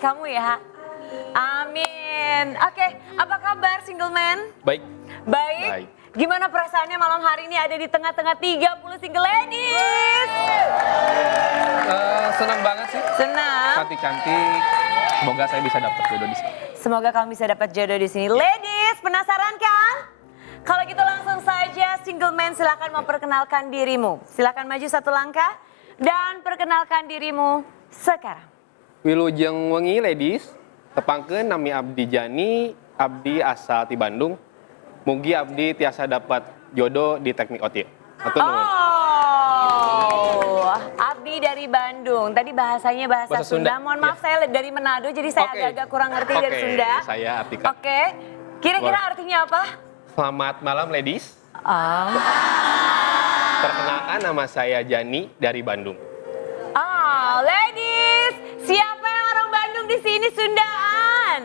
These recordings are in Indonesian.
kamu ya. Amin. Oke, apa kabar single man? Baik. Baik. Gimana perasaannya malam hari ini ada di tengah-tengah 30 single ladies? Senang banget sih. Senang. Cantik-cantik. Semoga saya bisa dapat jodoh di sini. Semoga kamu bisa dapat jodoh di sini. Ladies, penasaran kan? Kalau gitu langsung saja single man silakan memperkenalkan dirimu. Silakan maju satu langkah dan perkenalkan dirimu sekarang. Wilujeng wengi ladies. Tepangkeun nami abdi Jani, abdi asal ti Bandung. Mugi abdi tiasa dapat jodoh di teknik OT. Atur nuhun. Oh, abdi dari Bandung. Tadi bahasanya bahasa Sunda. Mohon maaf, saya dari Manado, jadi saya agak-agak kurang ngerti dari Sunda. Saya artikan. Oke, kira-kira artinya apa? Selamat malam ladies. Oh. Perkenalkan nama saya Jani dari Bandung. Oh, ladies, siapa yang orang Bandung di sini Sundaan?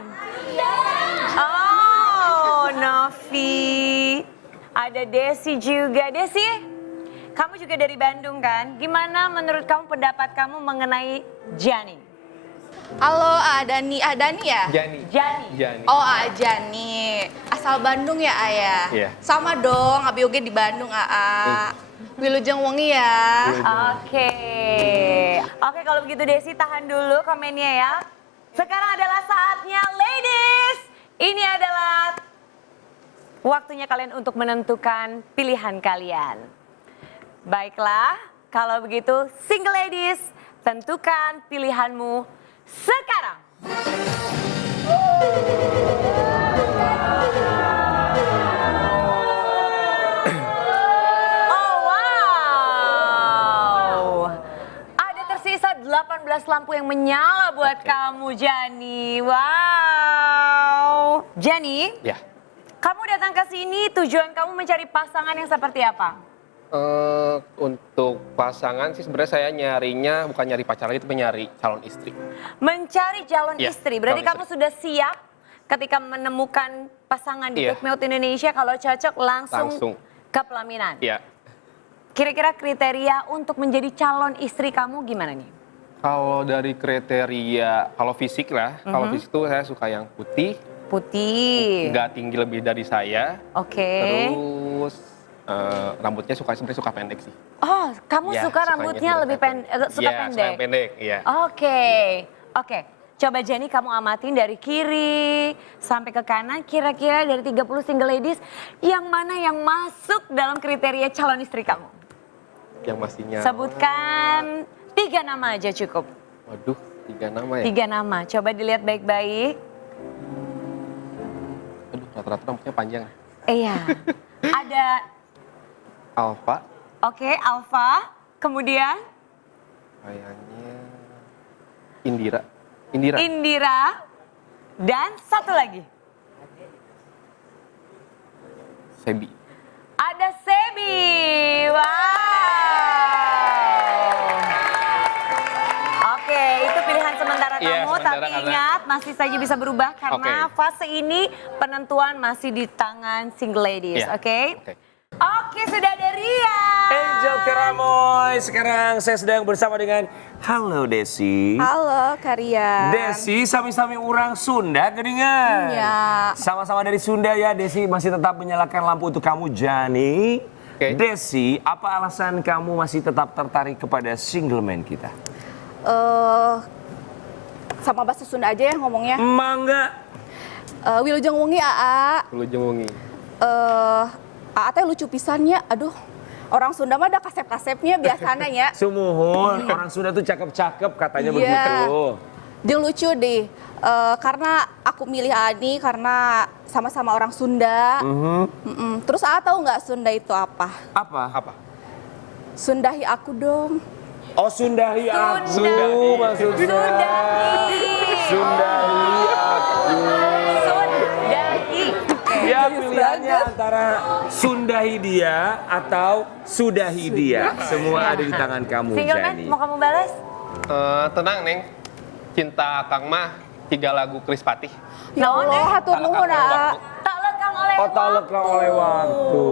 Oh, Novi. Ada Desi juga. Desi, kamu juga dari Bandung kan? Gimana menurut kamu pendapat kamu mengenai Jani? Halo, Dani ya? Jani. Jani. Oh, Jani. Asal Bandung ya, Ayah? Iya. Sama dong, abi oge di Bandung, Wilujeng wengi ya. Oke. Oke, kalau begitu Desi tahan dulu komennya ya. Sekarang adalah saatnya ladies. Ini adalah waktunya kalian untuk menentukan pilihan kalian. Baiklah, kalau begitu single ladies, tentukan pilihanmu sekarang. Oh wow. Ada tersisa 18 lampu yang menyala buat kamu Jani. Wow. Jani, Ya. kamu datang ke sini tujuan kamu mencari pasangan yang seperti apa? Untuk pasangan sih sebenarnya saya nyarinya bukan nyari pacar lagi, tapi nyari calon istri. Mencari calon Iya, istri. Berarti calon kamu sudah siap ketika menemukan pasangan di Iya. Cookmate Indonesia kalau cocok langsung ke pelaminan. Iya. Kira-kira kriteria untuk menjadi calon istri kamu gimana nih? Kalau dari kriteria, kalau fisik lah, kalau fisik itu saya suka yang putih, Putih. nggak tinggi lebih dari saya, Oke. terus rambutnya sebenarnya suka pendek sih. Oh, kamu Ya, suka sukanya rambutnya suka lebih pendek. suka Iya, pendek? suka yang pendek, iya. Oke. Oke. Coba Jani kamu amatin dari kiri sampai ke kanan, kira-kira dari 30 single ladies, yang mana yang masuk dalam kriteria calon istri kamu? Yang masihnya. Sebutkan 3 nama aja cukup. Waduh, 3 nama ya. 3 nama, coba dilihat baik-baik. Aduh, rata-rata rambutnya panjang. Iya, ada, Alfa, oke, Alfa, kemudian kayaknya Indira. Indira, dan satu lagi. Sebi. Ada Sebi, wow. Oke, itu pilihan sementara Iya, kamu, sementara tapi karena- ingat masih saja bisa berubah karena fase ini penentuan masih di tangan single ladies, Iya. oke? Oke. Oke, sudah ada Ria. Angel Keramoy, sekarang saya sedang bersama dengan Halo Desi. Halo, Karian. Desi, sami-sami orang Sunda geningan. Iya. Sama-sama dari Sunda ya, Desi masih tetap menyalakan lampu untuk kamu, Jani. Oke. Desi, apa alasan kamu masih tetap tertarik kepada single man kita? Sama bahasa Sunda aja ya ngomongnya. Mangga. Wilujeng wengi, Wilujeng wengi. Teh lucu pisannya. Aduh, orang Sunda mah ada kasep-kasepnya biasanya ya. Sumuhun, orang Sunda tuh cakep-cakep katanya Iya. begitu. Jeung lucu deh. Karena aku milih Ani karena sama-sama orang Sunda. Terus tahu nggak Sunda itu apa? Apa? Sundahi aku dong. Oh, Sundahi aku Sundahi. maksudnya. Sundahi. Sundahi aku. Sundahi. Ya pilihannya antara sundahi dia atau sudahi dia. Semua ada di tangan kamu, Single man, Jani. mau kamu balas? Tenang, Neng. Cinta Kang mah 3 lagu Kris Patih. Ya Allah, hatur nuhun, Tak lekang oleh Oh, tak lekang oleh waktu.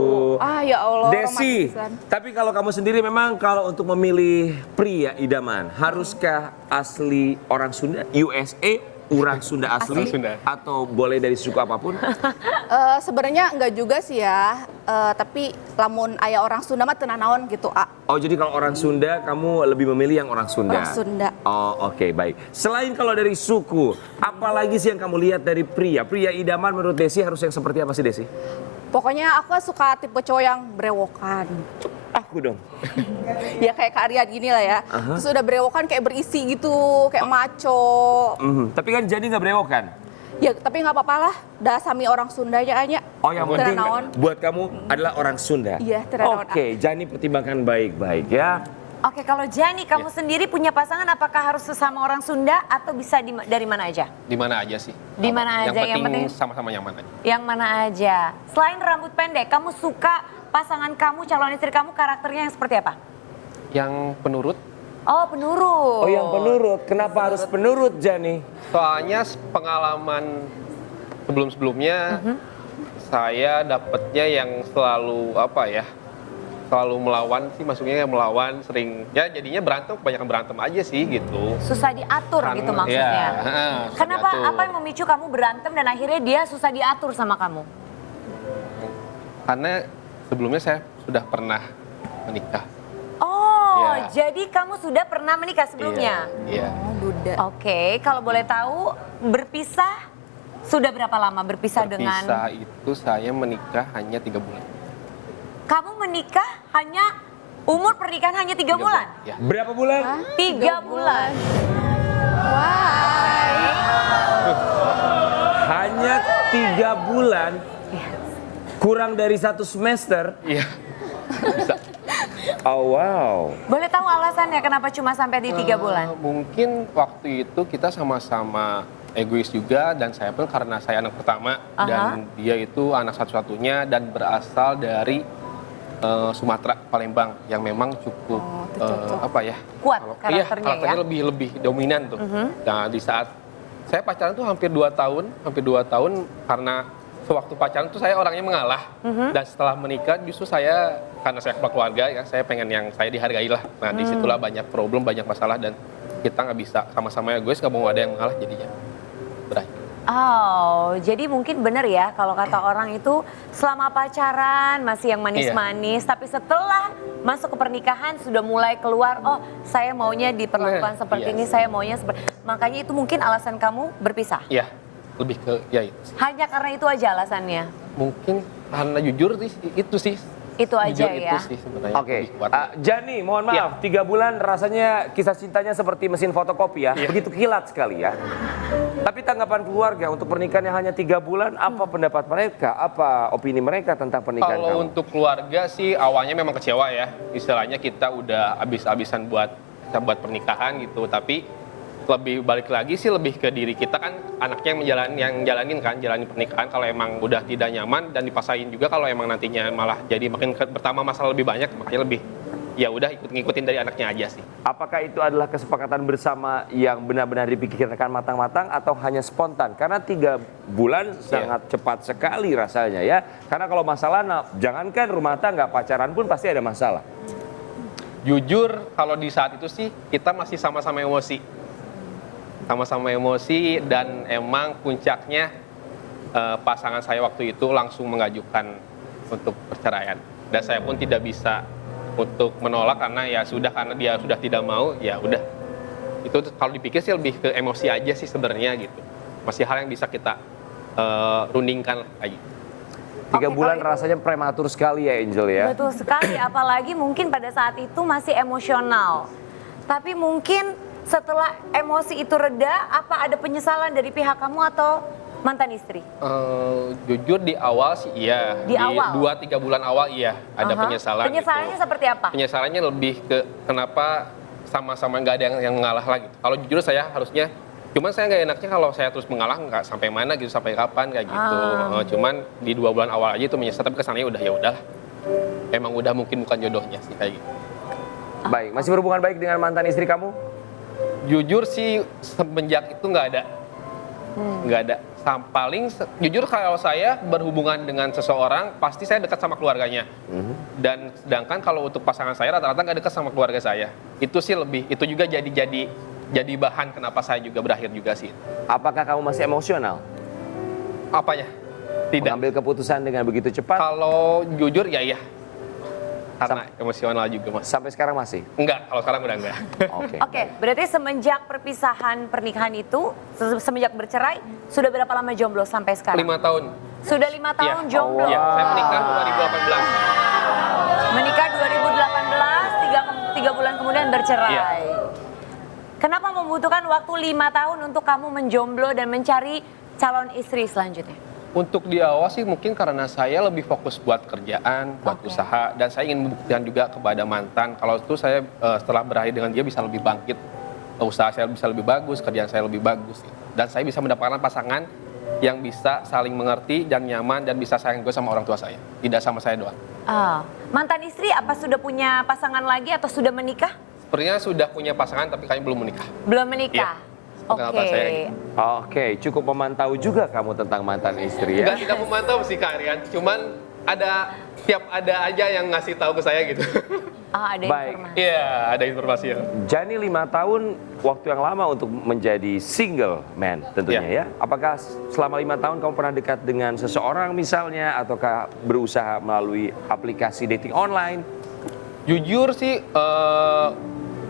Ya Allah. Desi, romantisan. tapi kalau kamu sendiri memang kalau untuk memilih pria idaman, haruskah asli orang Sunda, USA, orang Sunda asli Sunda. atau boleh dari suku apapun? Sebenarnya enggak juga sih ya, tapi lamun aya orang Sunda mah teu naon gitu. Oh, jadi kalau orang Sunda kamu lebih memilih yang orang Sunda? Orang Sunda. Oh, oke, baik. Selain kalau dari suku, apa lagi sih yang kamu lihat dari pria? Pria idaman menurut Desi harus yang seperti apa sih, Desi? Pokoknya aku suka tipe cowok yang brewokan. Aku dong. Ya kayak Kak Rian gini lah ya. Terus udah brewokan kayak berisi gitu, kayak maco. Tapi kan jadi nggak brewokan? Ya tapi nggak apa-apa lah, dah sami orang Sunda aja anya. Oh, yang Teu penting naon. buat kamu adalah orang Sunda? Iya, teu naon. Oke, Jani pertimbangkan baik-baik ya. Oke, kalau Jani, kamu sendiri punya pasangan apakah harus sesama orang Sunda atau bisa dari mana aja? Di mana aja sih? Di mana aja, yang yang penting penting- sama-sama nyaman aja. Yang mana aja? Selain rambut pendek, kamu suka pasangan kamu, calon istri kamu karakternya yang seperti apa? Yang penurut, Oh, penurut. Oh, yang penurut. Kenapa harus penurut, Jani? soalnya pengalaman sebelum-sebelumnya saya dapetnya yang selalu apa ya? Selalu melawan sih, maksudnya melawan sering ya jadinya berantem, kebanyakan berantem aja sih gitu. Susah diatur gitu maksudnya. Iya, susah Kenapa? diatur. Apa yang memicu kamu berantem dan akhirnya dia susah diatur sama kamu? Karena sebelumnya saya sudah pernah menikah. Oh, Iya. jadi kamu sudah pernah menikah sebelumnya? Iya. Oh, duda. Oke, kalau boleh tahu berpisah sudah berapa lama berpisah dengan? Berpisah itu saya menikah hanya 3 bulan. Kamu menikah hanya umur pernikahan hanya 3 bulan? Ya. Berapa bulan? 3 bulan. Why? Hanya 3 bulan. Kurang dari 1 semester. Iya. Bisa. Oh, wow. Boleh tahu alasannya kenapa cuma sampai di 3 bulan? Mungkin waktu itu kita sama-sama egois juga dan saya pun karena saya anak pertama dan dia itu anak satu-satunya dan berasal dari Sumatera, Palembang yang memang cukup apa ya? Kuat Iya, karakternya ya? lebih dominan tuh. Nah, di saat saya pacaran tuh hampir 2 tahun karena sewaktu pacaran tuh saya orangnya mengalah dan setelah menikah justru saya karena saya kepala keluarga ya saya pengen yang saya dihargai lah. Nah disitulah banyak problem, banyak masalah dan kita nggak bisa sama-sama egois, nggak mau ada yang mengalah jadinya berakhir. Oh, jadi mungkin benar ya kalau kata orang itu selama pacaran masih yang manis-manis, tapi setelah masuk ke pernikahan sudah mulai keluar, oh saya maunya diperlakukan seperti ini, saya maunya seperti. Makanya itu mungkin alasan kamu berpisah. Iya, lebih ke ya itu sih. Hanya karena itu aja alasannya. Mungkin karena jujur sih, itu sih. Itu aja Jujur ya. itu sih sebenarnya. Oke, lebih kuat. Jani, mohon maaf, 3 bulan rasanya kisah cintanya seperti mesin fotokopi ya, begitu kilat sekali ya. Tapi tanggapan keluarga untuk pernikahan yang hanya 3 bulan, apa pendapat mereka, apa opini mereka tentang pernikahan Kalau kamu? untuk keluarga sih awalnya memang kecewa ya. Istilahnya kita udah habis-habisan buat pernikahan gitu. Tapi lebih balik lagi sih lebih ke diri kita kan anaknya yang jalanin pernikahan. Kalau emang udah tidak nyaman dan dipasain juga kalau emang nantinya malah jadi makin bertambah masalah lebih banyak makanya lebih ya udah ngikutin dari anaknya aja sih. Apakah itu adalah kesepakatan bersama yang benar-benar dipikirkan matang-matang atau hanya spontan? Karena 3 bulan sangat cepat sekali rasanya ya. Karena kalau masalah, nah, jangankan rumah tangga, pacaran pun pasti ada masalah. Jujur kalau di saat itu sih kita masih sama-sama emosi. Sama-sama emosi dan emang puncaknya pasangan saya waktu itu langsung mengajukan untuk perceraian. Dan saya pun tidak bisa untuk menolak karena ya sudah karena dia sudah tidak mau ya udah. Itu kalau dipikir sih lebih ke emosi aja sih sebenarnya gitu. Masih hal yang bisa kita rundingkan lagi. 3 Oke, bulan kalau rasanya prematur sekali ya Angel ya. Betul sekali, apalagi mungkin pada saat itu masih emosional. Tapi mungkin setelah emosi itu reda, apa ada penyesalan dari pihak kamu atau mantan istri? Jujur di awal sih iya. Di awal? 2-3 bulan awal iya ada penyesalan. Penyesalannya gitu. seperti apa? Penyesalannya lebih ke kenapa sama-sama nggak ada yang mengalah lagi. Kalau jujur saya harusnya, cuman saya nggak enaknya kalau saya terus mengalah nggak sampai mana gitu, sampai kapan kayak gitu. Cuman di 2 bulan awal aja itu menyesal, tapi kesannya udah ya udahlah. Emang udah mungkin bukan jodohnya sih kayak gitu. Baik, masih berhubungan baik dengan mantan istri kamu? Jujur sih semenjak itu nggak ada. Nggak ada. Jujur kalau saya berhubungan dengan seseorang, pasti saya dekat sama keluarganya. Dan sedangkan kalau untuk pasangan saya rata-rata nggak dekat sama keluarga saya. Itu sih lebih, itu juga jadi jadi bahan kenapa saya juga berakhir juga sih. Apakah kamu masih emosional? Apanya? Tidak. Mengambil keputusan dengan begitu cepat? Kalau jujur ya iya. Karena emosional juga mas. Sampai sekarang masih? Enggak, kalau sekarang udah enggak. Oke. Oke, berarti semenjak perpisahan pernikahan itu, semenjak bercerai, sudah berapa lama jomblo sampai sekarang? 5 tahun. Sudah 5 tahun Iya. jomblo. Iya, saya menikah 2018. Menikah 2018, 3 bulan kemudian bercerai. Iya. Kenapa membutuhkan waktu 5 tahun untuk kamu menjomblo dan mencari calon istri selanjutnya? Untuk di awal sih mungkin karena saya lebih fokus buat kerjaan, buat Oke. usaha, dan saya ingin membuktikan juga kepada mantan kalau itu saya setelah berakhir dengan dia bisa lebih bangkit, usaha saya bisa lebih bagus, kerjaan saya lebih bagus, dan saya bisa mendapatkan pasangan yang bisa saling mengerti dan nyaman dan bisa sayang juga sama orang tua saya, tidak sama saya doang. Mantan istri apa sudah punya pasangan lagi atau sudah menikah? Sepertinya sudah punya pasangan tapi kayaknya belum menikah. Belum menikah. Iya. Oke. Pengalaman saya gitu. Oke, cukup memantau juga kamu tentang mantan istri ya? Tidak memantau sih Kak Rian, cuman tiap ada aja yang ngasih tahu ke saya gitu. Ada Baik. informasi. Iya, ada informasi ya. Jani 5 tahun waktu yang lama untuk menjadi single man tentunya ya. Apakah selama 5 tahun kamu pernah dekat dengan seseorang misalnya ataukah berusaha melalui aplikasi dating online? Jujur sih,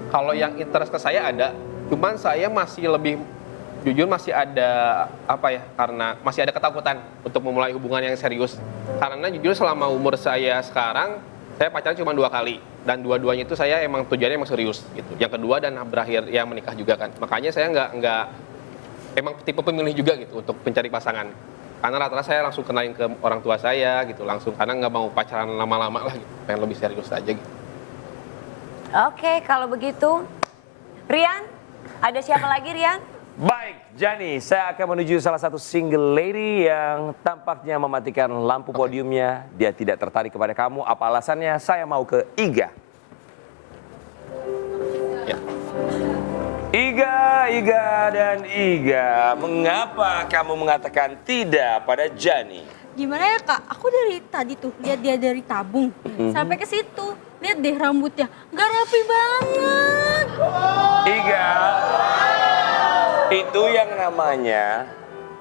kalau yang interest ke saya ada, cuman saya masih lebih jujur masih ada karena masih ada ketakutan untuk memulai hubungan yang serius. Karena jujur selama umur saya sekarang, saya pacaran cuma 2 kali dan dua-duanya itu saya emang tujuannya emang serius gitu. Yang kedua dan berakhir ya menikah juga kan. Makanya saya nggak emang tipe pemilih juga gitu untuk mencari pasangan. Karena rata-rata saya langsung kenalin ke orang tua saya gitu langsung karena nggak mau pacaran lama-lama lah gitu. Pengen lebih serius aja gitu. Oke, kalau begitu, Rian, ada siapa lagi Rian? Baik, Jani, saya akan menuju salah satu single lady yang tampaknya mematikan lampu podiumnya. Dia tidak tertarik kepada kamu. Apa alasannya? Saya mau ke Iga. Ya. Iga dan Iga. Mengapa kamu mengatakan tidak pada Jani? Gimana ya kak, aku dari tadi tuh lihat dia dari tabung sampai ke situ, lihat deh rambutnya, nggak rapi banget. Iga, itu yang namanya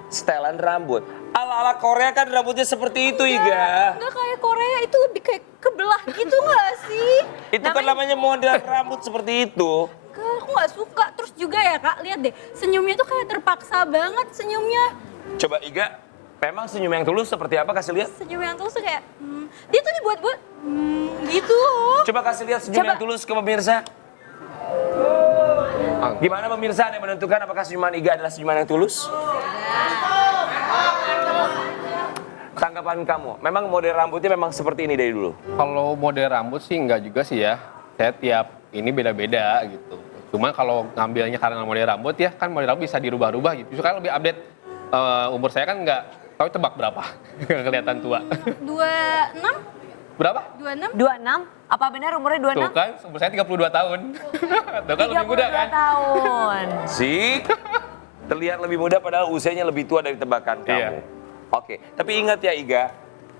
setelan rambut. Ala-ala Korea kan rambutnya seperti itu, Iga. Nggak kayak Korea, itu lebih kayak kebelah gitu nggak sih? Itu kan namanya model rambut seperti itu. Kak, aku nggak suka. Terus juga ya kak, lihat deh, senyumnya tuh kayak terpaksa banget senyumnya. Coba Iga, memang senyum yang tulus seperti apa? Kasih lihat. Senyum yang tulus tuh kayak, dia tuh dibuat-buat gitu loh. Coba kasih lihat senyum Coba. yang tulus ke pemirsa. Gimana pemirsa ada yang menentukan apakah senyuman Iga adalah senyuman yang tulus? Tanggapan kamu, memang model rambutnya memang seperti ini dari dulu? Kalau model rambut sih enggak juga sih ya. Saya tiap ini beda-beda gitu. Cuma kalau ngambilnya karena model rambut ya kan model rambut bisa dirubah-rubah gitu. Justru kan lebih update umur saya kan enggak tahu tebak berapa. Nggak kelihatan tua. 26? Berapa? 26? 26? Apa benar umurnya 26? Tuh kan umur saya 32 tahun. Tuh kan lebih muda 32 kan? tahun. Sih, terlihat lebih muda padahal usianya lebih tua dari tebakan kamu. Iya. Oke, tapi ingat ya Iga,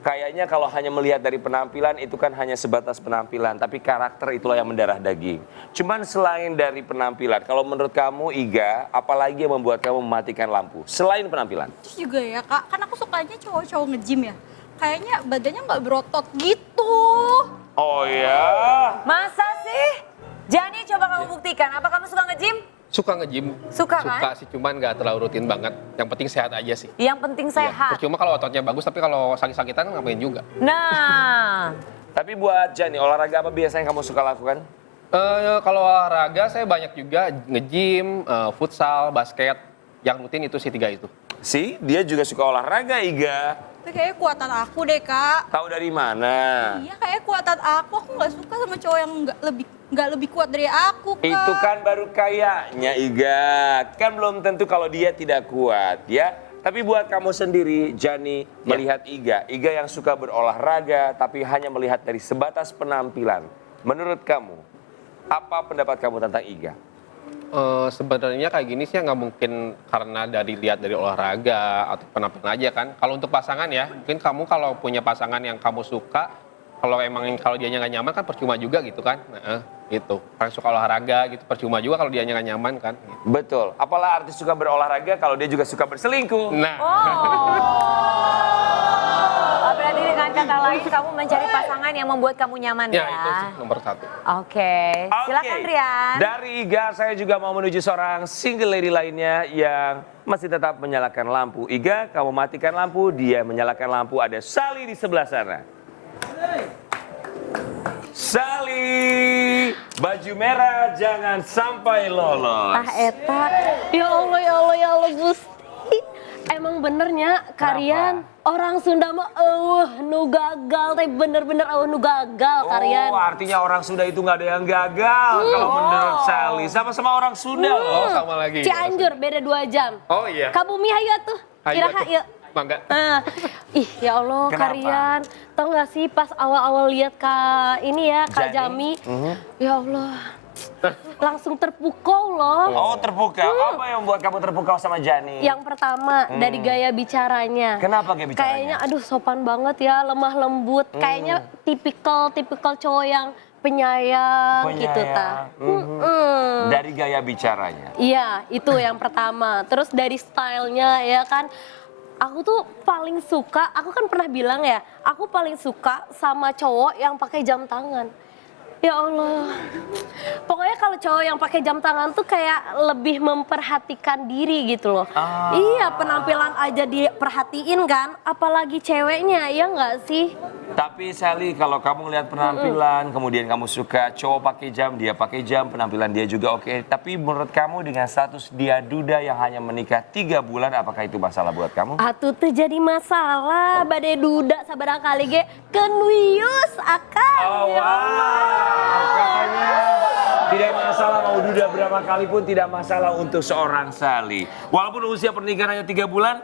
kayaknya kalau hanya melihat dari penampilan itu kan hanya sebatas penampilan, tapi karakter itulah yang mendarah daging. Cuman selain dari penampilan, kalau menurut kamu Iga, apalagi yang membuat kamu mematikan lampu? Selain penampilan. Terus juga ya kak, kan aku sukanya cowok-cowok nge-gym ya. Kayaknya badannya nggak berotot gitu. Oh ya? Masa sih? Jani, coba kamu buktikan. Apa kamu suka nge-gym? Suka nge-gym. Suka kan? Suka sih, cuman nggak terlalu rutin banget. Yang penting sehat aja sih. Yang penting Iya. sehat. Percuma kalau ototnya bagus, tapi kalau sakit-sakitan kan ngapain juga. Nah, Tapi buat Jani, olahraga apa biasanya kamu suka lakukan? Kalau olahraga saya banyak juga nge-gym, futsal, basket. Yang rutin itu sih 3 itu. Sih, dia juga suka olahraga Iga. Tapi kayaknya kuatan aku deh kak. Tahu dari mana? Iya kayak kuatan aku nggak suka sama cowok yang nggak lebih kuat dari aku kak. Itu kan baru kayaknya Iga. Kan belum tentu kalau dia tidak kuat ya. Tapi buat kamu sendiri Jani melihat Iga yang suka berolahraga tapi hanya melihat dari sebatas penampilan. Menurut kamu, apa pendapat kamu tentang Iga? Sebenarnya kayak gini sih nggak mungkin karena lihat dari olahraga atau penampilan aja kan. Kalau untuk pasangan ya, mungkin kamu kalau punya pasangan yang kamu suka, kalau dianya nggak nyaman kan percuma juga gitu kan. Nah, Gitu. Orang suka olahraga gitu, percuma juga kalau dia nggak nyaman kan. Gitu. Betul. Apalah artis suka berolahraga kalau dia juga suka berselingkuh. Nah, Oh, berarti dengan kata lain kamu mencari pasangan yang membuat kamu nyaman ya? ya itu sih nomor 1. Oke, silakan Oke. Rian. Dari Iga, saya juga mau menuju seorang single lady lainnya yang masih tetap menyalakan lampu. Iga, kamu matikan lampu, dia menyalakan lampu. Ada Sally di sebelah sana. Sally, baju merah jangan sampai lolos. Ah eta, ya Allah Gusti. Emang benernya kalian orang Sunda mah nu gagal teh bener-bener nu gagal kalian. Oh, artinya orang Sunda itu nggak ada yang gagal kalau menurut Sally. Sama-sama orang Sunda loh. Oh, sama lagi. Cianjur beda 2 jam. Oh iya. Kabumi hayu tuh. Hayu Iraha atuh. yuk. Mangga. Ih ya Allah Kenapa? kalian. Tau gak sih pas awal-awal lihat ini ya Kak Jani. Jami. Ya Allah. Langsung terpukau loh. Oh, terpukau. Apa yang membuat kamu terpukau sama Jani? Yang pertama dari gaya bicaranya. Kenapa gaya bicaranya? Kayaknya aduh sopan banget ya, lemah lembut. Kayaknya tipikal cowok yang penyayang gitu ta. Dari gaya bicaranya. Iya, itu yang pertama. Terus dari stylenya ya kan. Aku tuh paling suka, aku kan pernah bilang ya, aku paling suka sama cowok yang pakai jam tangan. Ya Allah. Pokoknya kalau cowok yang pakai jam tangan tuh kayak lebih memperhatikan diri gitu loh. Iya, penampilan aja diperhatiin kan, apalagi ceweknya, ya nggak sih? Tapi Sally, kalau kamu lihat penampilan, kemudian kamu suka cowok pakai jam, dia pakai jam, penampilan dia juga oke. Tapi menurut kamu dengan status dia duda yang hanya menikah 3 bulan, apakah itu masalah buat kamu? Atuh tuh jadi masalah, badai duda sabarang kali ge kenwius akan. Oh, Ya Allah. Katanya tidak masalah mau duda berapa kali pun tidak masalah untuk seorang Sally. Walaupun usia pernikahan hanya 3 bulan,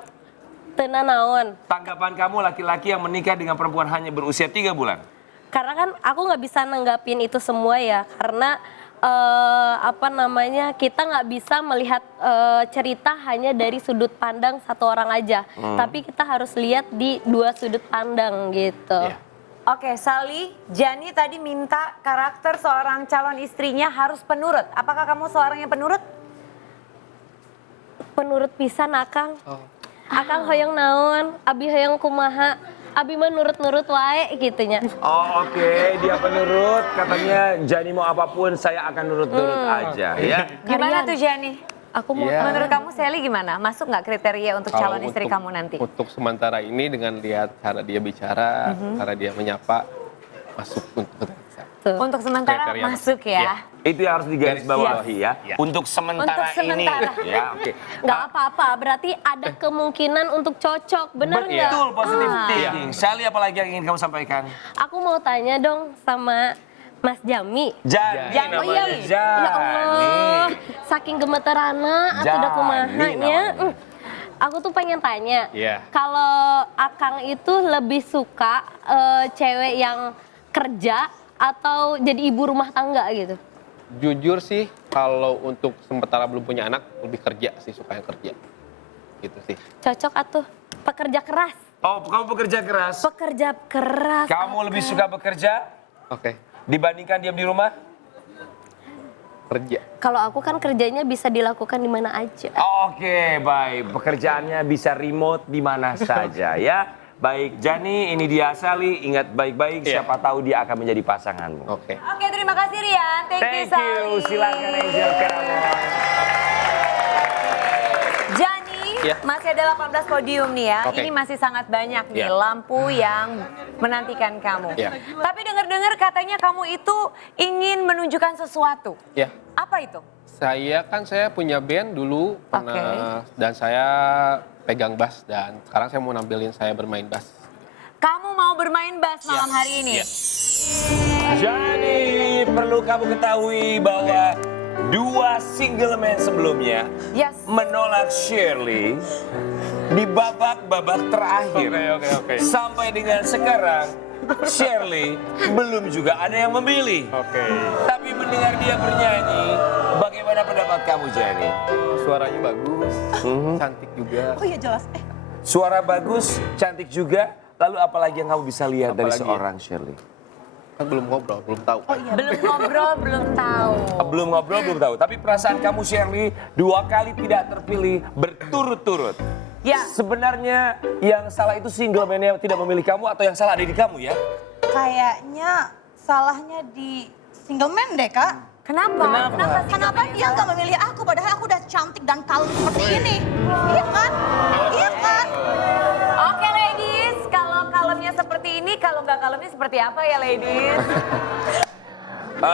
Tena naon. tanggapan kamu laki-laki yang menikah dengan perempuan hanya berusia 3 bulan? Karena kan aku nggak bisa nanggapin itu semua ya, karena kita nggak bisa melihat cerita hanya dari sudut pandang satu orang aja, tapi kita harus lihat di 2 sudut pandang gitu. Iya. Oke, Sally, Jani tadi minta karakter seorang calon istrinya harus penurut. Apakah kamu seorang yang penurut? Penurut pisan Akang. Akang hoyong naon, abi hoyong kumaha, abi mah nurut-nurut wae gitunya. Oh oke, dia penurut, katanya Jani mau apapun saya akan nurut-nurut aja ya. Gimana Kalian. tuh Jani? Aku mau Iya. Menurut kamu Sally gimana? Masuk nggak kriteria untuk Kalau calon istri untuk- kamu nanti? Untuk sementara ini dengan lihat cara dia bicara, cara dia menyapa, masuk untuk Untuk sementara Kriteria masuk ya. Iya. Itu yang harus digarisbawahi ya. Iya. Untuk sementara, Untuk sementara. ini. Ya oke. nggak apa-apa, berarti ada kemungkinan untuk cocok, bener nggak? Betul, positive Ah. thinking. Sally apalagi yang ingin kamu sampaikan? Aku mau tanya dong sama Mas Jami. Jani Jani. Oh iya, namanya ya Allah, saking gemeterana atau udah kumahanya. namanya. Aku tuh pengen tanya, Iya. kalau Akang itu lebih suka cewek yang kerja atau jadi ibu rumah tangga gitu? Jujur sih, kalau untuk sementara belum punya anak, lebih kerja sih, suka yang kerja. Gitu sih. Cocok atuh, pekerja keras. Oh, kamu bekerja keras. Pekerja keras. Kamu lebih suka bekerja Oke, dibandingkan diam di rumah? kerja. Kalau aku kan kerjanya bisa dilakukan di mana aja. Oke, baik. Pekerjaannya bisa remote di mana saja ya. Baik, Jani, ini dia Sally. Ingat baik-baik, Iya. siapa tahu dia akan menjadi pasanganmu. Oke. Oke, terima kasih Rian. Thank you, Thank Sally. you. Silakan Angel Karamon. Jani, Iya. masih ada 18 podium nih ya. Oke. Ini masih sangat banyak nih Iya. lampu yang menantikan kamu. Iya. Tapi dengar-dengar katanya kamu itu ingin menunjukkan sesuatu. Ya, Apa itu? saya punya band dulu pernah dan saya pegang bass dan sekarang saya mau nampilin saya bermain bass. Kamu mau bermain bass malam hari ini? Iya. Jadi perlu kamu ketahui bahwa 2 single man sebelumnya Yes. menolak Shirley di babak-babak terakhir. Oke. Sampai dengan sekarang Shirley belum juga ada yang memilih. Oke. Tapi mendengar dia bernyanyi, bagaimana pendapat kamu, Jenny? Suaranya bagus, cantik juga. Oh iya jelas. Suara bagus, cantik juga. Lalu apalagi yang kamu bisa lihat dari Apalagi? seorang Shirley? Kan belum ngobrol, belum tahu. Belum ngobrol, belum tahu. Belum ngobrol, belum tahu. Tapi perasaan kamu Shirley 2 kali tidak terpilih berturut-turut. Ya. Sebenarnya yang salah itu single man yang tidak memilih kamu atau yang salah ada di kamu ya? Kayaknya salahnya di single man deh, Kak. Kenapa? Kenapa dia nggak memilih aku padahal aku udah cantik dan kalem seperti ini? Iya kan? Iya kan? Oke ladies, kalau kalemnya seperti ini, kalau nggak kalemnya seperti apa ya ladies?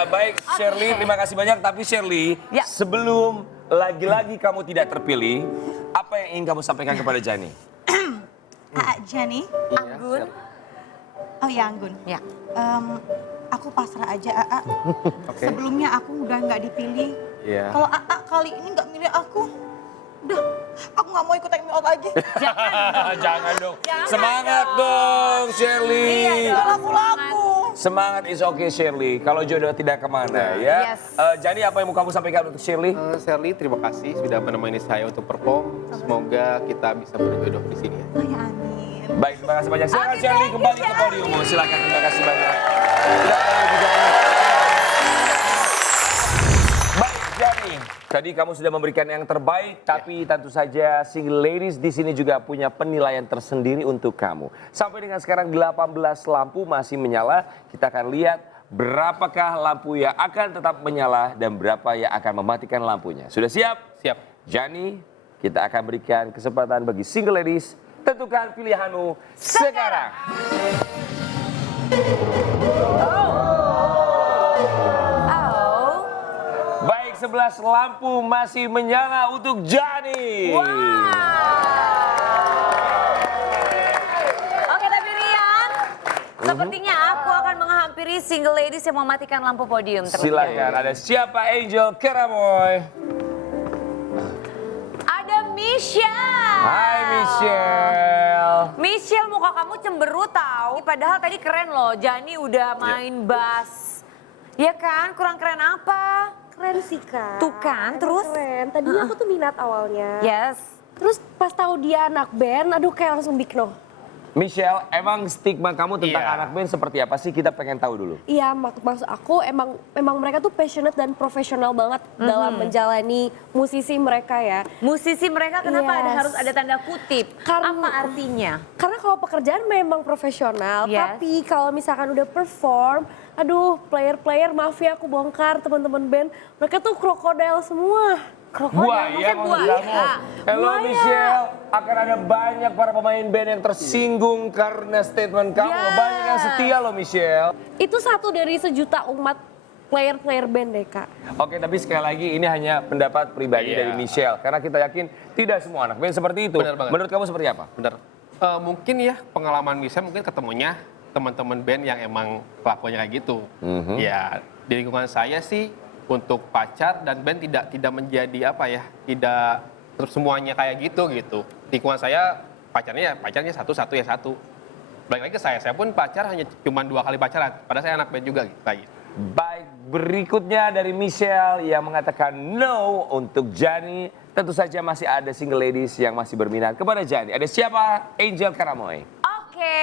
Baik Shirley, terima kasih banyak. Tapi Shirley, Ya. sebelum lagi-lagi kamu tidak terpilih, apa yang ingin kamu sampaikan kepada Jani? Jenny. Anggun. Oh ya Anggun. Ya. Aku pasrah aja Aa. Sebelumnya aku udah nggak dipilih. Iya. Kalau Aa kali ini nggak milih aku, udah aku nggak mau ikut take me out lagi. Jangan dong. Semangat dong Shirley. Iya dong. Laku-laku. Semangat is okay Shirley. Kalau jodoh tidak kemana ya. Yes. Jani, apa yang mau kamu sampaikan untuk Shirley? Shirley, terima kasih sudah menemani saya untuk perform. Semoga kita bisa berjodoh di sini ya. Oh ya amin. Baik, terima kasih banyak. Silakan Oke, Shirley thank you, kembali ke Shirley. podium. Silakan, terima kasih banyak. Silakan lebih jauh. Baik, Jani. Tadi kamu sudah memberikan yang terbaik, tapi tentu saja single ladies di sini juga punya penilaian tersendiri untuk kamu. Sampai dengan sekarang 18 lampu masih menyala. Kita akan lihat berapakah lampu yang akan tetap menyala dan berapa yang akan mematikan lampunya. Sudah siap? Siap. Jani, kita akan berikan kesempatan bagi single ladies. Tentukan pilihanmu sekarang. Oh. Baik, 11 lampu masih menyala untuk Jani. Oke tapi Rian, sepertinya aku akan menghampiri single ladies yang mematikan lampu podium. terlebih dahulu. Silakan, ada siapa Angel Keramoy? Ada Michelle. Hai Michelle. Michelle, muka kamu cemberut tahu. Padahal tadi keren loh, Jani udah main bass. Ya kan, kurang keren apa? Keren sih Kak. Tuh kan, Emang terus? keren. Tadinya aku tuh minat awalnya. Yes. Terus pas tahu dia anak band, aduh kayak langsung big no. Michelle, emang stigma kamu tentang Iya. anak band seperti apa sih? Kita pengen tahu dulu. Iya, maksud aku emang mereka tuh passionate dan profesional banget dalam menjalani musisi mereka ya. Musisi mereka kenapa Yes. harus ada tanda kutip? Karena- Apa artinya? Karena kalau pekerjaan memang profesional, Yes. tapi kalau misalkan udah perform, aduh player-player maaf ya aku bongkar teman-teman band, mereka tuh krokodil semua. Buaya maksud kamu. Hello Buaya. Michelle, akan ada banyak para pemain band yang tersinggung karena statement kamu. Ya. Banyak yang setia loh Michelle. Itu satu dari sejuta umat player-player band deh Kak. Oke, tapi sekali lagi ini hanya pendapat pribadi Iya. dari Michelle. Karena kita yakin tidak semua anak band seperti itu. Benar banget. Menurut kamu seperti apa? Bener. Mungkin ya pengalaman Michelle mungkin ketemunya teman-teman band yang emang kelakuannya kayak gitu. Ya di lingkungan saya sih untuk pacar dan band tidak menjadi apa ya, tidak terus semuanya kayak gitu. Lingkungan saya pacarnya satu ya satu. Balik lagi ke saya pun pacar hanya cuma 2 kali pacaran. Padahal saya anak band juga gitu. Kayak gitu. Baik, berikutnya dari Michelle yang mengatakan no untuk Jani. Tentu saja masih ada single ladies yang masih berminat kepada Jani. Ada siapa? Angel Karamoy. Oke,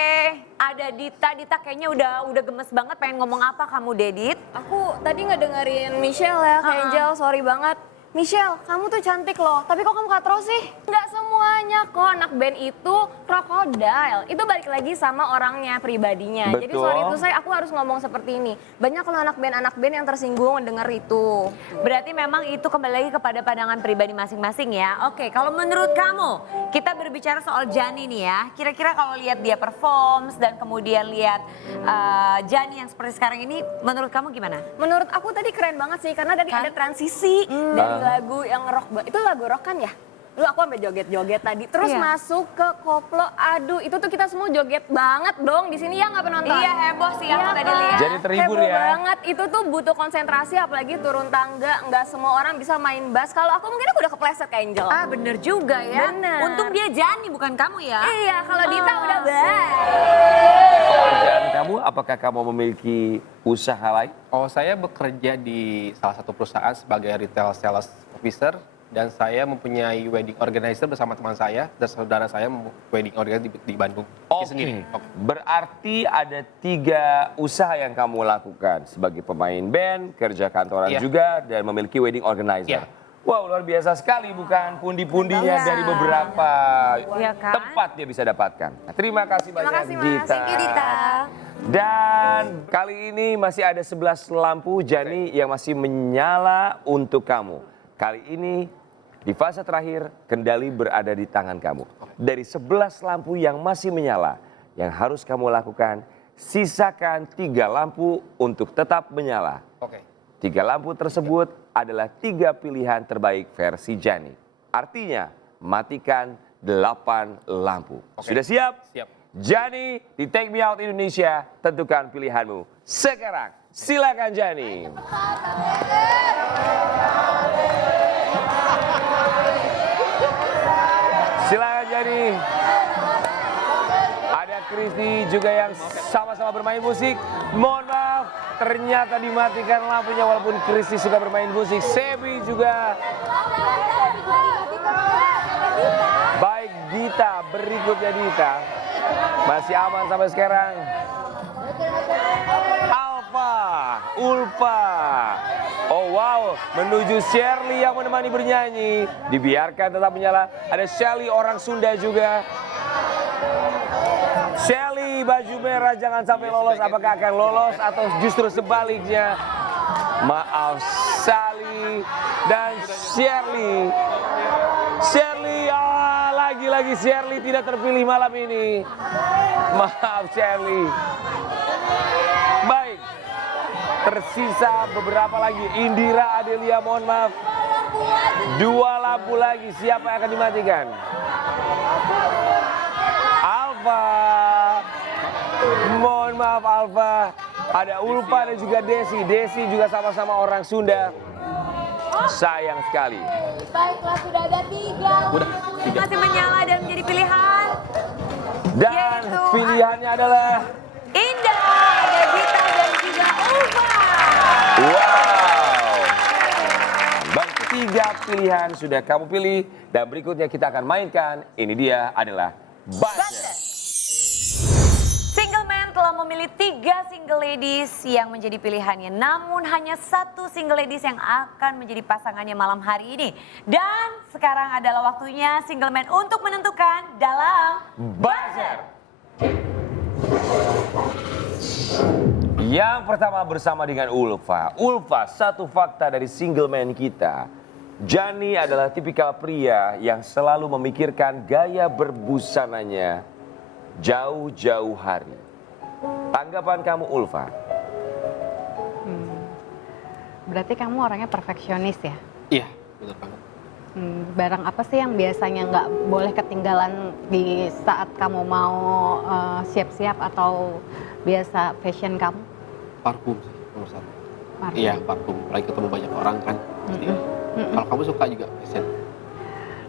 ada Dita. Dita kayaknya udah gemes banget pengen ngomong apa kamu, Dedit? Aku tadi ngedengerin Michelle ya, kayak Angel, sorry banget. Michelle, kamu tuh cantik loh, tapi kok kamu katro sih? Nggak semuanya kok anak band itu krokodil. Itu balik lagi sama orangnya, pribadinya. Jadi Betul. sorry itu saya, aku harus ngomong seperti ini. Banyak kalau anak band yang tersinggung denger itu. Berarti memang itu kembali lagi kepada pandangan pribadi masing-masing ya. Oke, kalau menurut kamu, kita berbicara soal Jani nih ya. Kira-kira kalau lihat dia performs dan kemudian lihat Jani yang seperti sekarang ini, menurut kamu gimana? Menurut aku tadi keren banget sih, karena dari ada transisi dari lagu yang rock. Itu lagu rock kan ya? Dulu aku sampai joget-joget tadi. Terus Iya. masuk ke koplo, aduh itu tuh kita semua joget banget dong di sini ya nggak penonton? Iya, heboh sih aku tadi lihat. Jadi terhibur Heboh ya. banget, itu tuh butuh konsentrasi apalagi turun tangga, nggak semua orang bisa main bass. Kalau aku mungkin aku udah kepleset kayak Angel. Ah, bener juga ya. Bener. Untung dia Jani bukan kamu ya. Iya, kalau Dita udah bass. Dan kamu, apakah kamu memiliki usaha lain? Oh, saya bekerja di salah satu perusahaan sebagai retail sales officer dan saya mempunyai wedding organizer bersama teman saya dan saudara saya wedding organizer di Bandung. Oke. Berarti ada 3 usaha yang kamu lakukan sebagai pemain band, kerja kantoran Iya. juga, dan memiliki wedding organizer. Iya. Wow, luar biasa sekali, bukan pundi-pundinya dari beberapa Iya kan? tempat dia bisa dapatkan. Nah, terima kasih banyak, kasih, Mas. Dita. Thank you, Dita. Dan kali ini masih ada 11 lampu Jani yang masih menyala untuk kamu. Kali ini di fase terakhir kendali berada di tangan kamu. Dari 11 lampu yang masih menyala, yang harus kamu lakukan, sisakan 3 lampu untuk tetap menyala. Oke. 3 lampu tersebut adalah 3 pilihan terbaik versi Jani. Artinya, matikan 8 lampu. Oke. Sudah siap? Siap. Jani di Take Me Out Indonesia, tentukan pilihanmu. Sekarang, silakan Jani. Silakan Jani. Ada Kristi juga yang sama-sama bermain musik. Mohon maaf, ternyata dimatikan lampunya walaupun Kristi suka bermain musik. Sebi juga. Baik, Dita, berikutnya Dita. Masih aman sampai sekarang. Alfa, Ulfa. Oh wow, menuju Shirley yang menemani bernyanyi. Dibiarkan tetap menyala. Ada Shelly orang Sunda juga. Shelly baju merah jangan sampai lolos. Apakah akan lolos atau justru sebaliknya? Maaf, Sally dan Shirley. Shirley, lagi-lagi Shirley tidak terpilih malam ini. Maaf Shirley. Baik, tersisa beberapa lagi. Indira Adelia, mohon maaf. 2 lampu lagi, siapa yang akan dimatikan? Alfa. Mohon maaf Alfa. Ada Ulfa dan juga Desi. Desi juga sama-sama orang Sunda. Sayang sekali. Baiklah, sudah ada 3. Masih menyala dan menjadi pilihan. Dan Yaitu pilihannya adalah Indah, ada Gita dan juga Ulfa. wow. Baik, 3 pilihan sudah kamu pilih dan berikutnya kita akan mainkan. Ini dia adalah buzzer. Single Man telah memilih 3 single ladies yang menjadi pilihannya. Namun hanya 1 single ladies yang akan menjadi pasangannya malam hari ini. Dan sekarang adalah waktunya Single Man untuk menentukan dalam Buzzer. Yang pertama bersama dengan Ulfa. Ulfa, satu fakta dari single man kita. Jani adalah tipikal pria yang selalu memikirkan gaya berbusananya jauh-jauh hari. Tanggapan kamu Ulfa? Berarti kamu orangnya perfeksionis ya? Iya, betul banget. Barang apa sih yang biasanya nggak boleh ketinggalan di saat kamu mau siap-siap atau biasa fashion kamu? Parfum sih nomor 1. Parfum. Iya, parfum. Apalagi ketemu banyak orang kan. Pasti. Kalau kamu suka juga fashion.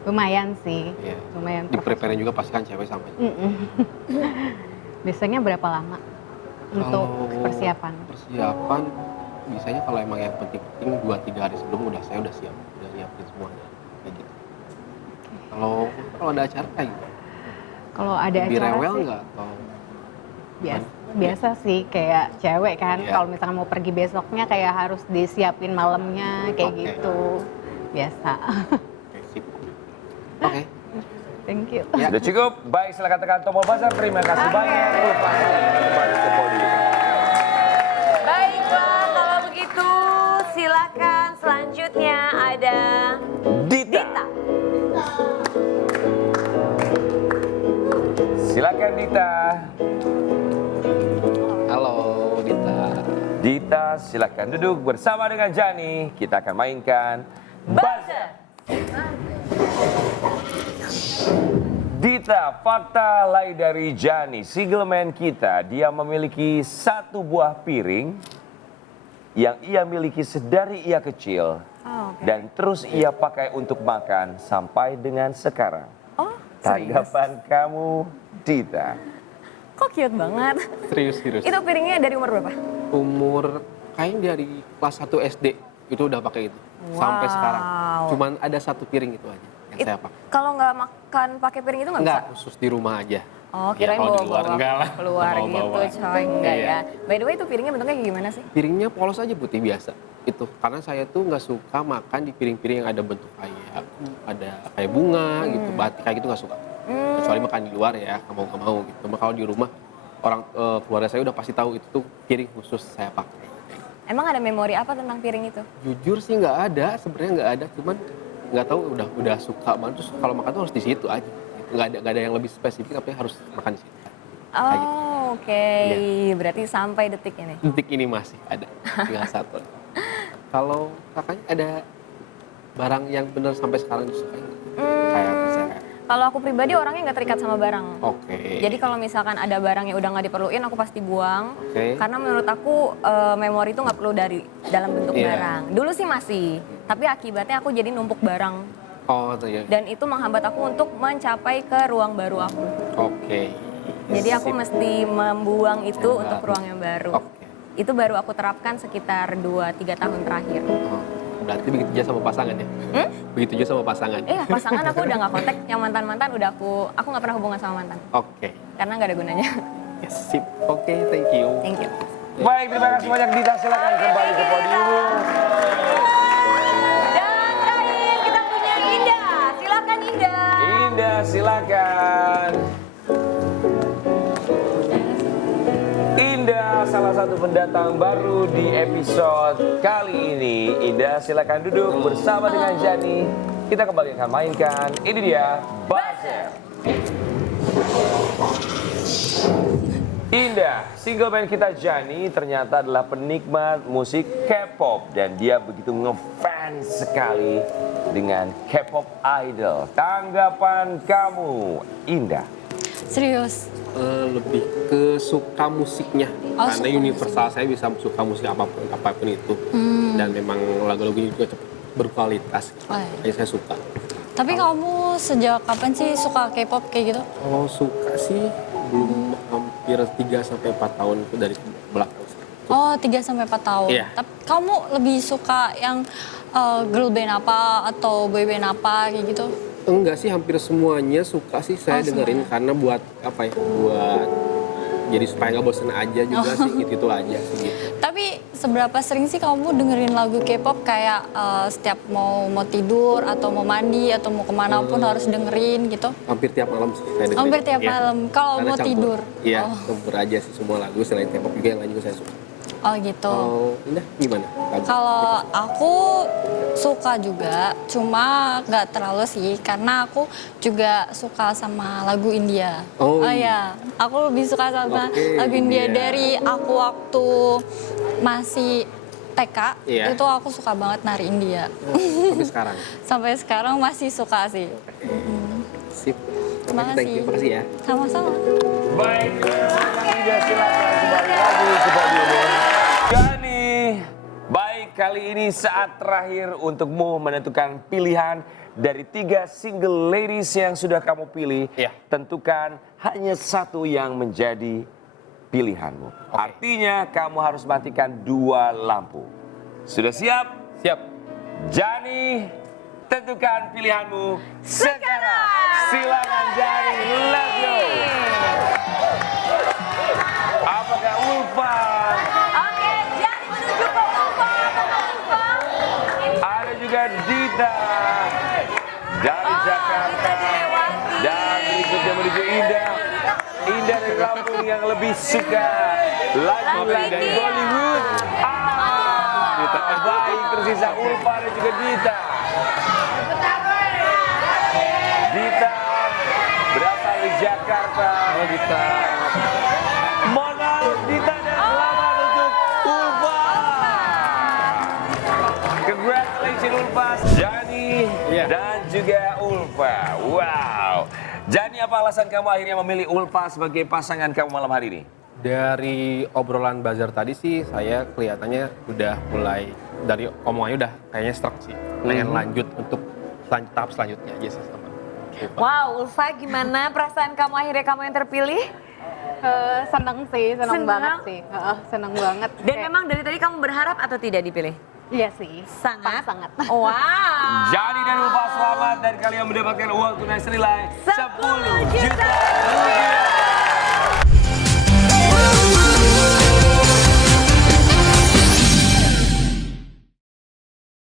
Lumayan sih, Iya. lumayan Di prepare juga pasti kan cewek sama. Biasanya berapa lama untuk Kalau persiapan? Persiapan biasanya kalau emang yang penting-penting 2-3 hari sebelum saya udah siap, udah nyiapin semuanya kayak gitu. Kalau ada acara kayak gitu. Kalau ada Lebih acara rewel sih nggak atau biasa sih kayak cewek kan. Iya. Kalau misalnya mau pergi besoknya kayak harus disiapin malamnya kayak Oke. gitu. Biasa. Oke, sip. Oke. Thank you. Ya. Sudah cukup? Baik, silakan tekan tombol buzzer. Terima kasih banyak Ulfa. Kembali ke podium. Baiklah, kalau begitu silakan selanjutnya ada Dita. Dita. Silakan Dita. Halo, Dita. Dita, silakan duduk bersama dengan Jani. Kita akan mainkan Buzzer. Dita, fakta lain dari Jani, single man kita. Dia memiliki 1 buah piring yang ia miliki sedari ia kecil. Dan terus ia pakai untuk makan sampai dengan sekarang. Tanggapan kamu, Dita? Kok cute banget? Serius. Itu piringnya dari umur berapa? Umur kayaknya dari kelas 1 SD itu udah pakai itu. Sampai Wow. sekarang. Cuman ada satu piring itu aja yang saya pakai. Kalau nggak makan pakai piring itu nggak bisa? Enggak, khusus di rumah aja. Oh, Ya, kirain kalau di luar bawa-bawa enggak lah. keluar Bawa-bawa. gitu, coy. Enggak Iya. ya. By the way, itu piringnya bentuknya kayak gimana sih? Piringnya polos aja putih biasa. Itu karena saya tuh nggak suka makan di piring-piring yang ada bentuk kayak bunga gitu, batik kayak gitu nggak suka. Kecuali makan di luar ya, nggak mau gitu. Cuma kalau di rumah orang keluarga saya udah pasti tahu itu tuh piring khusus saya pakai. Emang ada memori apa tentang piring itu? Jujur sih nggak ada, sebenarnya nggak ada. Cuman nggak tahu udah suka banget. Terus kalau makan tuh harus di situ aja. Nggak ada yang lebih spesifik, tapi harus makan di situ. Kayak gitu. Oh, oke. Berarti sampai detik ini. Detik ini masih ada, tinggal satu. Kalau kakaknya ada barang yang benar sampai sekarang disukai? Kayak misalnya. Kalau aku pribadi orangnya nggak terikat sama barang. Oke. Jadi kalau misalkan ada barang yang udah nggak diperluin, aku pasti buang. Oke. Karena menurut aku memori itu nggak perlu dari dalam bentuk Iya. barang. Dulu sih masih, tapi akibatnya aku jadi numpuk barang. Oh, itu ya. Dan itu menghambat aku untuk mencapai ke ruang baru aku. Oke. Jadi aku Sip. mesti membuang itu Yang untuk baru. ruang yang baru. Oke. Itu baru aku terapkan sekitar 2-3 tahun terakhir. Oh, berarti begitu juga sama pasangan ya? Begitu juga sama pasangan? Pasangan aku udah nggak kontak, yang mantan-mantan udah aku nggak pernah hubungan sama mantan. Oke. Karena nggak ada gunanya. Yes, sip. Oke, thank you. Thank you. Baik, terima kasih banyak Dita. Silakan kembali ke podium. Dan terakhir kita punya Indah. Silakan Indah. Indah, silakan. Indah, salah satu pendatang baru di episode kali ini. Indah, silakan duduk bersama dengan Jani. Kita kembali akan mainkan. Ini dia, Buzzer. Indah, single band kita Jani ternyata adalah penikmat musik K-pop dan dia begitu ngefans sekali dengan K-pop idol. Tanggapan kamu, Indah? Serius? Lebih ke suka musiknya. Oh, Karena suka universal saya bisa suka musik apapun itu. Dan memang lagu-lagunya juga cepat berkualitas. Oh, iya. Jadi saya suka. Tapi kamu sejak kapan sih suka K-pop kayak gitu? Oh, suka sih belum hampir 3-4 tahun itu dari belakang. Oh, 3-4 tahun. Iya. Tapi kamu lebih suka yang girl band apa atau boy band apa kayak gitu? Enggak sih, hampir semuanya suka sih saya dengerin karena buat apa ya? Buat jadi supaya nggak bosen aja juga sih, gitu aja sih. Gitu. Tapi seberapa sering sih kamu dengerin lagu K-pop kayak setiap mau tidur atau mau mandi atau mau kemana pun harus dengerin gitu? Hampir tiap malam sih saya dengerin. Hampir tiap Iya. malam. Kalau Karena mau campur. tidur? Iya, Oh. campur aja sih semua lagu selain K-pop juga yang lain juga saya suka. Oh gitu. Oh, Indah gimana? Lagu? Kalau aku suka juga, cuma nggak terlalu sih, karena aku juga suka sama lagu India. Oh, ya, aku lebih suka sama Oke, lagu India India. dari aku waktu masih TK, Iya. itu aku suka banget nari India. Sampai sekarang. Sampai sekarang masih suka sih. Sip. Terima Thank you. kasih. Makasih ya. Sama-sama. Baik, Indah silakan kembali lagi ke podium. Jani, baik kali ini saat terakhir untukmu menentukan pilihan dari 3 single ladies yang sudah kamu pilih. Iya. Tentukan hanya satu yang menjadi pilihanmu. Artinya kamu harus matikan 2 lampu. Sudah siap? Siap. Jani, tentukan pilihanmu sekarang. Silakan Jani, let's go. Apakah Ulfa? Oke, Jani menuju ke Ulfa. Apakah Ulfa? Ada juga Dita dari Jakarta. Dan berikutnya menuju Indah. Indah dari Lampung yang lebih suka lagu dari Bollywood. Baik, tersisa Ulfa dan juga Dita. Dita berasal dari Jakarta. Oh, Dita. Mohon maaf, Dita, dan selamat untuk Ulfa. Congratulations Ulfa, Jani Iya. dan juga Ulfa. Wow. Jani, apa alasan kamu akhirnya memilih Ulfa sebagai pasangan kamu malam hari ini? Dari obrolan Buzzer tadi sih saya kelihatannya udah mulai dari omongannya udah kayaknya struck sih. Pengen lanjut untuk tahap selanjutnya aja sih sama Ulfa. Wow, Ulfa gimana perasaan kamu akhirnya kamu yang terpilih? Seneng sih, seneng Seneng? banget sih. Seneng banget. Dan memang dari tadi kamu berharap atau tidak dipilih? Iya sih. Sangat? Sangat. Wow. Jadi dan Ulfa selamat dan kalian mendapatkan uang tunai senilai 10 juta.